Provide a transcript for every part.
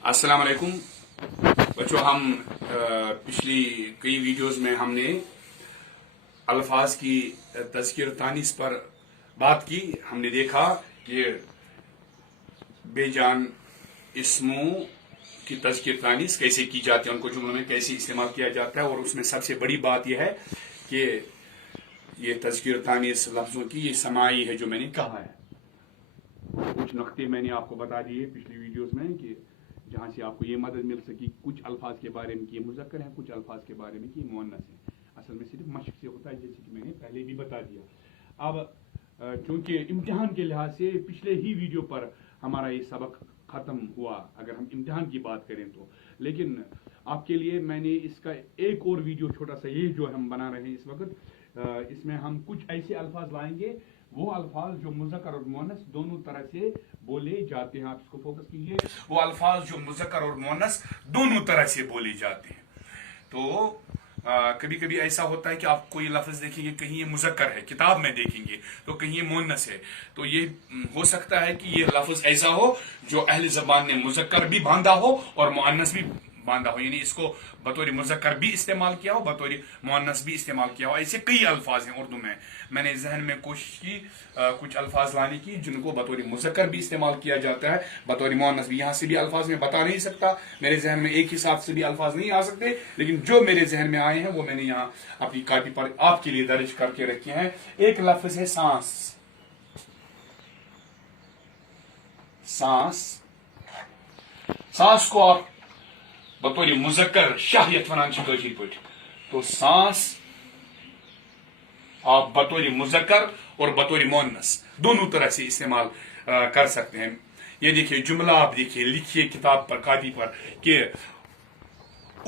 अस्सलाम वालेकुम बच्चों। हम पिछली कई वीडियोस में हमने अल्फाज की तज़किर तानीस पर बात की। हमने देखा कि बेजान इस्मों की तज़किर तानीस कैसे की जाती है, उनको जुमलों में कैसे इस्तेमाल किया जाता है। और उसमें सबसे बड़ी बात यह है कि ये तज़किर तानीस लफ्ज़ों की ये समाई है जो मैंने कहा है। कुछ नुक्ते मैंने आपको बता दिए पिछली वीडियोस में कि जहाँ से आपको ये मदद मिल सकी। कुछ अल्फाज के बारे में कि मुज़क्कर है, कुछ अल्फाज के बारे में कि मुअन्नस है। असल में सिर्फ मशक से होता है, जैसे कि मैंने पहले भी बता दिया। अब चूंकि इम्तिहान के लिहाज से पिछले ही वीडियो पर हमारा ये सबक ख़त्म हुआ, अगर हम इम्तिहान की बात करें तो। लेकिन आपके लिए मैंने इसका एक और वीडियो छोटा सा ये जो हम बना रहे हैं इस वक्त, इसमें हम कुछ ऐसे अल्फाज लाएंगे, वो अल्फाज जो मुज़क्कर और मुअन्नस दोनों तरह से बोले जाते हैं। आप इसको फोकस कीजिए। वो अल्फाज जो मुज़क्कर और मुअन्नस दोनों तरह से बोले जाते हैं। तो कभी कभी ऐसा होता है कि आप कोई लफ्ज़ देखेंगे, कहीं ये मुज़क्कर है, किताब में देखेंगे तो कहीं ये मुअन्नस है। तो ये हो सकता है कि ये लफ्ज़ ऐसा हो जो अहले ज़बान ने मुज़क्कर भी बांधा हो और मुअन्नस भी बांधा हो, यानी इसको बतौर मुज़क्कर भी इस्तेमाल किया हो, बतौर मुअन्नस भी इस्तेमाल किया हो। ऐसे कई अल्फाज हैं उर्दू में। मैंने जहन में कोशिश की कुछ अल्फाज लाने की जिनको बतौर मुज़क्कर भी इस्तेमाल किया जाता है, बतौर मुअन्नस भी। यहाँ से भी अल्फाज में बता नहीं सकता, मेरे जहन में एक हिसाब से भी अल्फाज नहीं आ सकते, लेकिन जो मेरे जहन में आए हैं वो मैंने यहाँ अपनी कॉपी पर आपके लिए दर्ज करके रखे हैं। एक लफ्ज है सांस। सांस, सांस को आप बतौर मुज़क्कर शाहियत वनान कशीर पे। तो सांस आप बतौर मुज़क्कर और बतौर मुअन्नस दोनों तरह से इस्तेमाल कर सकते हैं। ये देखिए जुमला, आप देखिए, लिखिए किताब पर, कॉपी पर कि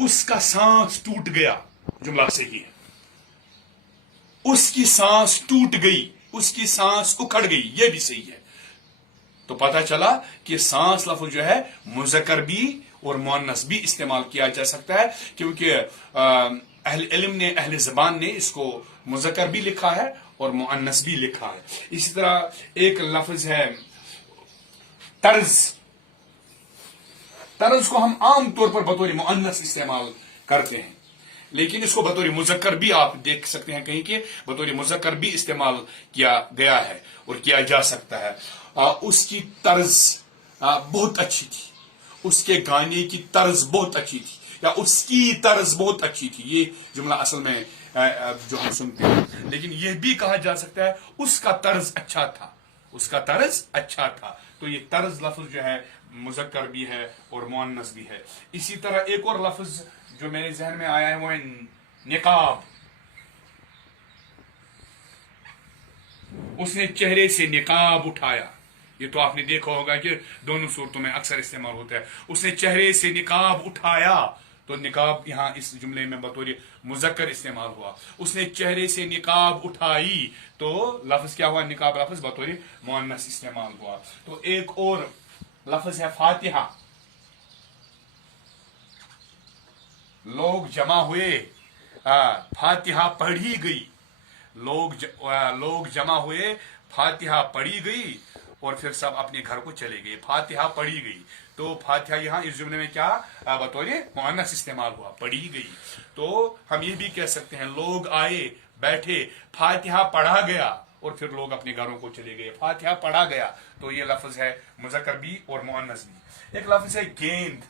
उसका सांस टूट गया, जुमला सही है। उसकी सांस टूट गई, उसकी सांस उखड़ गई, यह भी सही है। तो पता चला कि सांस लफ्ज़ जो है मुज़क्कर भी और मुअन्नस भी इस्तेमाल किया जा सकता है, क्योंकि अहले इल्म ने, अहले ज़बान ने इसको मुज़क्कर भी लिखा है और मुअन्नस भी लिखा है। इसी तरह एक लफ्ज़ है तर्ज। तर्ज को हम आम तौर पर बतौर मुअन्नस इस्तेमाल करते हैं, लेकिन इसको बतौर मुज़क्कर भी आप देख सकते हैं कहीं के बतौर मुज़क्कर भी इस्तेमाल किया गया है और किया जा सकता है। उसकी तर्ज बहुत अच्छी थी, उसके गाने की तर्ज बहुत अच्छी थी, या उसकी तर्ज बहुत अच्छी थी। ये जुमला असल में जो हम सुनते हैं, लेकिन यह भी कहा जा सकता है उसका तर्ज अच्छा था, उसका तर्ज अच्छा था। तो ये तर्ज लफ्ज़ जो है मुज़क्कर भी है और मुअन्नस भी है। इसी तरह एक और लफ्ज़ जो मेरे जहन में आया है वो है निकाब। उसने चेहरे से निकाब उठाया। ये तो आपने देखा होगा कि दोनों सूरतों में अक्सर इस्तेमाल होता है। उसने चेहरे से निकाब उठाया, तो निकाब यहाँ इस जुमले में बतौर मुज़क्कर इस्तेमाल हुआ। उसने चेहरे से निकाब उठाई, तो लफ्ज़ क्या हुआ? निकाब लफ्ज़ बतौर मुअन्नस इस्तेमाल हुआ। तो एक और लफ्ज़ है फातिहा। लोग जमा हुए, फातिहा पढ़ी गई। लोग जमा हुए, फातिहा पढ़ी गई और फिर सब अपने घर को चले गए। फातिहा पढ़ी गई, तो फातिहा यहाँ इस जुमले में क्या बतौर मुअन्नस इस्तेमाल हुआ, पढ़ी गई। तो हम ये भी कह सकते हैं लोग आए, बैठे, फातिहा पढ़ा गया और फिर लोग अपने घरों को चले गए। फातिहा पढ़ा गया, तो ये लफ्ज़ है मुज़क्कर भी और मुअन्नस भी। एक लफ्ज़ है गेंद।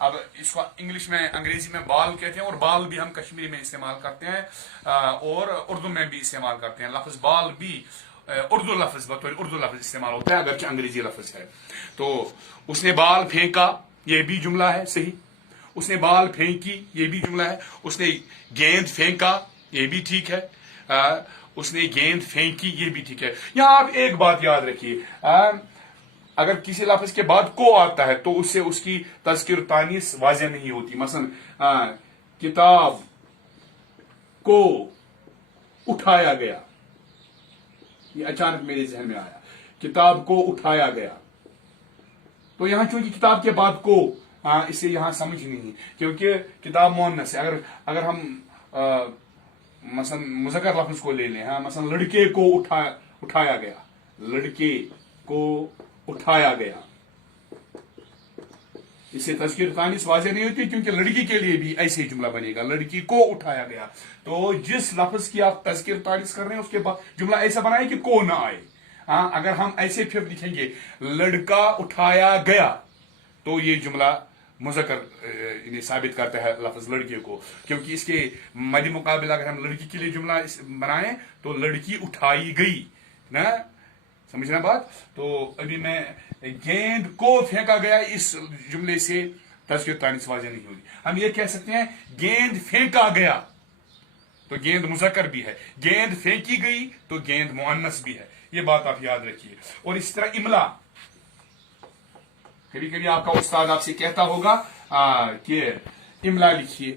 अब इसको इंग्लिश में, अंग्रेजी में बाल कहते हैं, और बाल भी हम कश्मीरी में इस्तेमाल करते हैं और उर्दू में भी इस्तेमाल करते हैं। लफ्ज़ बाल भी उर्दू लफ्ज़ बतौर उर्दू लफ्ज़ इस्तेमाल होता है, अगरचे अंग्रेजी लफ्ज़ है। तो उसने बाल फेंका, ये भी जुमला है सही। उसने बाल फेंकी, ये भी जुमला है। उसने गेंद फेंका, ये भी ठीक है। उसने गेंद फेंकी, ये भी ठीक है। यहां आप एक बात याद रखिए, अगर किसी लफ्ज़ के बाद को आता है तो उससे उसकी तज़किर तानीस वाज़ेह नहीं होती। मसलन किताब को उठाया गया, ये अचानक मेरे जहन में आया, किताब को उठाया गया। तो यहां चूंकि किताब के बाद को, इसे यहां समझ नहीं, क्योंकि किताब मुअन्नस है। अगर हम मसलन मुज़क्कर लफ्ज़ को ले लें, मसलन लड़के को उठाया गया, लड़के को उठाया गया। इससे तज़किर तानीस वाज़ेह नहीं होती, क्योंकि लड़की के लिए भी ऐसे ही जुमला बनेगा, लड़की को उठाया गया। तो जिस लफ्ज की आप तज़किर तानीस कर रहे हैं उसके बाद जुमला ऐसा बनाए कि को ना आए। हाँ, अगर हम ऐसे फिर लिखेंगे लड़का उठाया गया, तो ये जुमला मुज़क्कर इन्हें साबित करता है लफ्ज लड़के को, क्योंकि इसके मद्दे मुकाबिल अगर हम लड़की के लिए जुमला बनाएं तो लड़की उठाई गई ना, समझना बात। तो अभी मैं गेंद को फेंका गया, इस जुमले से तज़किर तानीस वाज़ेह नहीं होगी। हम ये कह सकते हैं गेंद फेंका गया, तो गेंद मुज़क्कर भी है, गेंद फेंकी गई तो गेंद मुअन्नस भी है। ये बात आप याद रखिए। और इस तरह इमला, कभी कभी आपका उस्ताद आपसे कहता होगा कि इमला लिखिए,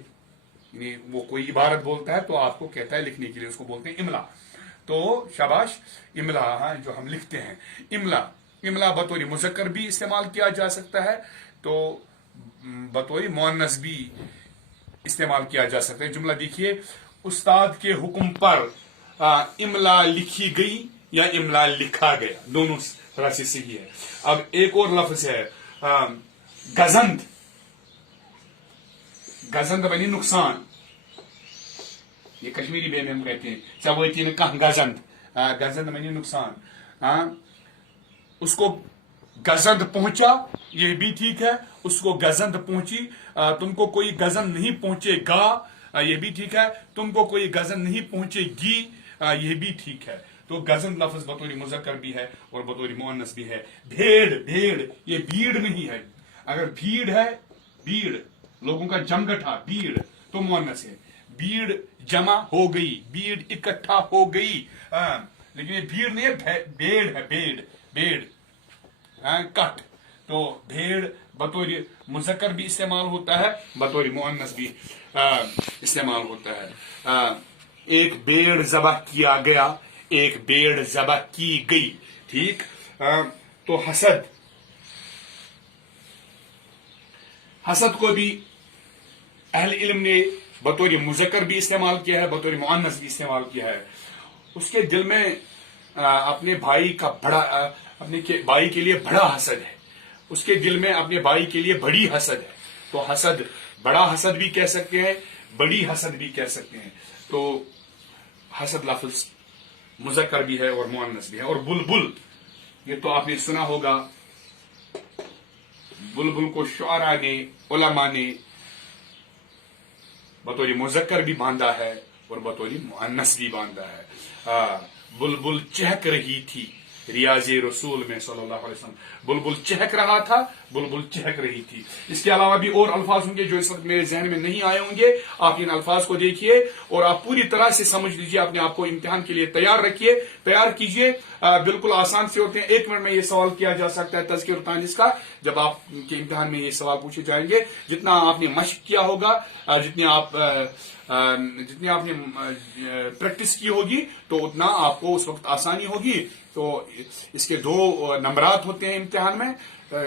वो कोई इबारत बोलता है तो आपको कहता है लिखने के लिए, उसको बोलते हैं इमला। तो शाबाश, इमला जो हम लिखते हैं, इमला बतौर मुज़क्कर भी इस्तेमाल किया जा सकता है, तो बतौर मुअन्नस भी इस्तेमाल किया जा सकता है। जुमला देखिए, उस्ताद के हुक्म पर इमला लिखी गई या इमला लिखा गया, दोनों तरह से सही है। अब एक और लफ्ज है गजंद। गजंद बनी नुकसान, ये कश्मीरी में हम कहते हैं चवती ने कहा गजंद, गजंद बनी नुकसान। उसको गजंद पहुंचा, ये भी ठीक है, उसको गजंद पहुंची। तुमको कोई गजंद नहीं पहुंचेगा, ये भी ठीक है। तुमको कोई गजंद नहीं पहुंचेगी, ये भी ठीक है। तो गजंद लफ्ज बतौर मुज़क्कर भी है और बतौर मुअन्नस भी है। भेड़, ये भीड़ नहीं है। अगर भीड़ है, भीड़ लोगों का जमगठा, भीड़ तो मुअन्नस है। भीड़ जमा हो गई, भीड़ इकट्ठा हो गई, लेकिन ये भीड़ नहीं है, भेड़ है, भेड़ कट। तो भेड़ बतौर मुज़क्कर भी इस्तेमाल होता है, बतौर मुअन्नस भी इस्तेमाल होता है। एक भेड़ ज़बह किया गया, एक भेड़ ज़बह की गई, ठीक। तो हसद को भी अहल इल्म ने बतौर मुज़क्कर भी इस्तेमाल किया है, बतौर मुअन्नस भी इस्तेमाल किया है। उसके दिल में अपने भाई का बड़ा, अपने भाई के लिए बड़ा हसद है, उसके दिल में अपने भाई के लिए बड़ी हसद है। तो हसद, बड़ा हसद भी कह सकते हैं, बड़ी हसद भी कह सकते हैं। तो हसद लफ्ज मुज़क्कर भी है और मुअन्नस भी है। और बुलबुल, ये तो आपने सुना होगा, बुलबुल को शुआरा ने, उलमा ने बतौर मुज़क्कर भी बांधा है और बतौर मुअन्नस भी बांधा है। बुलबुल चहक रही थी, रियाज़े रसूल में सल्लल्लाहु अलैहि वसल्लम, बुलबुल चहक रहा था, बुलबुल चहक रही थी। इसके अलावा भी और अल्फाज होंगे जो इस वक्त मेरे जहन में नहीं आए होंगे। आप इन अल्फाज को देखिए और आप पूरी तरह से समझ लीजिए, अपने आप को इम्तिहान के लिए तैयार रखिए, तैयार कीजिए। बिल्कुल आसान से होते हैं। 1 मिनट में ये सवाल किया जा सकता है तज़किर और तानीस का, जब आपके इम्तिहान में ये सवाल पूछे जाएंगे। जितना आपने मशक किया होगा, जितनी आपने प्रैक्टिस की होगी, तो उतना आपको उस वक्त आसानी होगी। तो इसके 2 नंबरात होते हैं इम्तिहान में,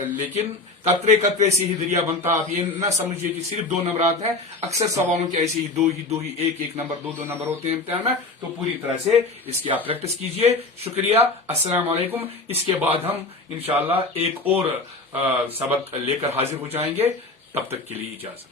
लेकिन कतरे कतरे से ही दरिया बनता। आप ये ना समझिए कि सिर्फ 2 नंबरात हैं, अक्सर सवालों के ऐसे ही 2 ही 1 नंबर 2 नंबर होते हैं इम्तिहान में। तो पूरी तरह से इसकी आप प्रैक्टिस कीजिए। शुक्रिया, अस्सलाम वालेकुम। इसके बाद हम इंशाअल्लाह एक और सबक लेकर हाजिर हो जाएंगे। तब तक के लिए इजाजत।